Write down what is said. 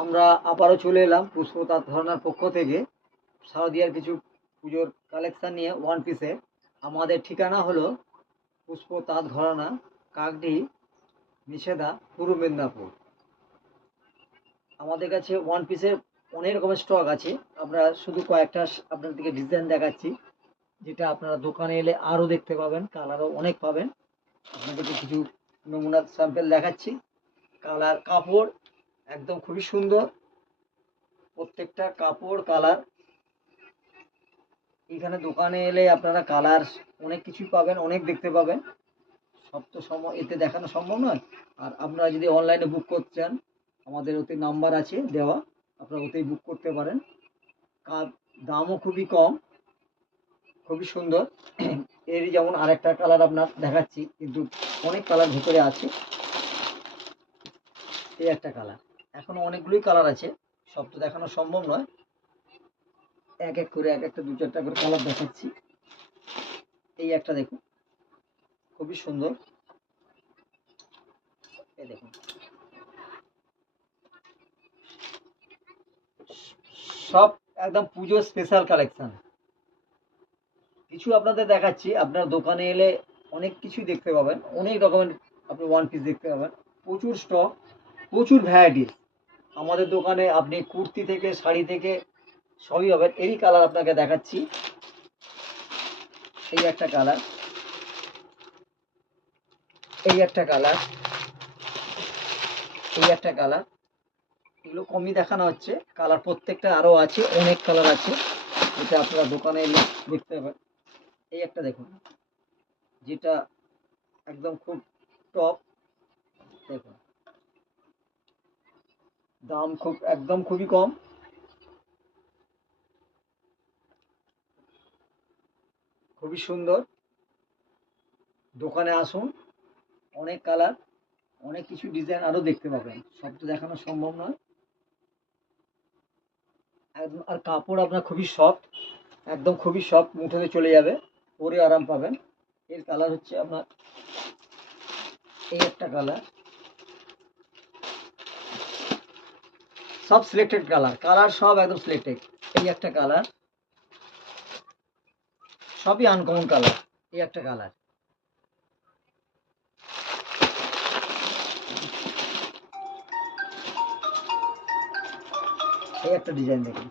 আমরা আবারও চলে এলাম পুষ্প তাঁত ঘরানার পক্ষ থেকে শারদীয়ার কিছু পুজোর কালেকশন নিয়ে ওয়ান পিসে। আমাদের ঠিকানা হলো পুষ্প তাঁত ঘরানা, কাকডি, নিষেধা, পূর্ব মেদিনীপুর। আমাদের কাছে ওয়ান পিসের অনেক রকমের স্টক আছে। আমরা শুধু কয়েকটা আপনাদেরকে ডিজাইন দেখাচ্ছি, যেটা আপনারা দোকানে এলে আরও দেখতে পাবেন, কালারও অনেক পাবেন। আপনাদেরকে কিছু নমুনা স্যাম্পেল দেখাচ্ছি। কালার, কাপড় একদম খুবই সুন্দর, প্রত্যেকটা কাপড় কালার। এখানে দোকানে এলে আপনারা কালার অনেক কিছুই পাবেন, অনেক দেখতে পাবেন। সব তো এতে দেখানো সম্ভব নয়। আর আপনারা যদি অনলাইনে বুক করতে চান, আমাদের ওতে নাম্বার আছে দেওয়া, আপনারা ওতেই বুক করতে পারেন। দামও খুবই কম, খুবই সুন্দর। এরই যেমন আরেকটা কালার আপনার দেখাচ্ছি, কিন্তু অনেক কালার ভিতরে আছে। এই একটা কালার, এখনো অনেকগুলোই কালার আছে, সব তো দেখানো সম্ভব নয়। এক এক করে এক একটা দু চারটা করে কালার দেখাচ্ছি। এই একটা দেখুন, খুবই সুন্দর। এই দেখুন, সব একদম পুজো স্পেশাল কালেকশন। কিছু আপনাদের দেখাচ্ছি, আপনার দোকানে এলে অনেক কিছুই দেখতে পাবেন, অনেক রকমের আপনি ওয়ান পিস দেখতে পাবেন। প্রচুর স্টক, প্রচুর ভ্যারাইটিস আমাদের দোকানে। আপনি কুর্তি থেকে শাড়ি থেকে সবই পাবেন। এই কালার আপনাকে দেখাচ্ছি, এই একটা কালার, এই একটা কালার, এই একটা কালার। এগুলো কমই দেখানো হচ্ছে, কালার প্রত্যেকটা আরও আছে, অনেক কালার আছে, যেটা আপনারা দোকানে এলে দেখতে পাবেন। এই একটা দেখুন, যেটা একদম খুব টপ। দেখুন, দাম একদম খুবই কম, খুবই সুন্দর। দোকানে আসুন, অনেক কালার, অনেক কিছু ডিজাইন আরও দেখতে পাবেন, সব তো দেখানো সম্ভব নয়। একদম, আর কাপড় আপনার খুবই সফট, একদম খুবই সফট, মুঠোতে চলে যাবে, পরে আরাম পাবেন। এর কালার হচ্ছে আপনার এই একটা কালার, সব সিলেক্টেড কালার, কালার সব একদম সিলেক্টেড। এই একটা কালার, সবই আনকমন কালার। এই একটা কালার, এই একটা ডিজাইন দেখুন।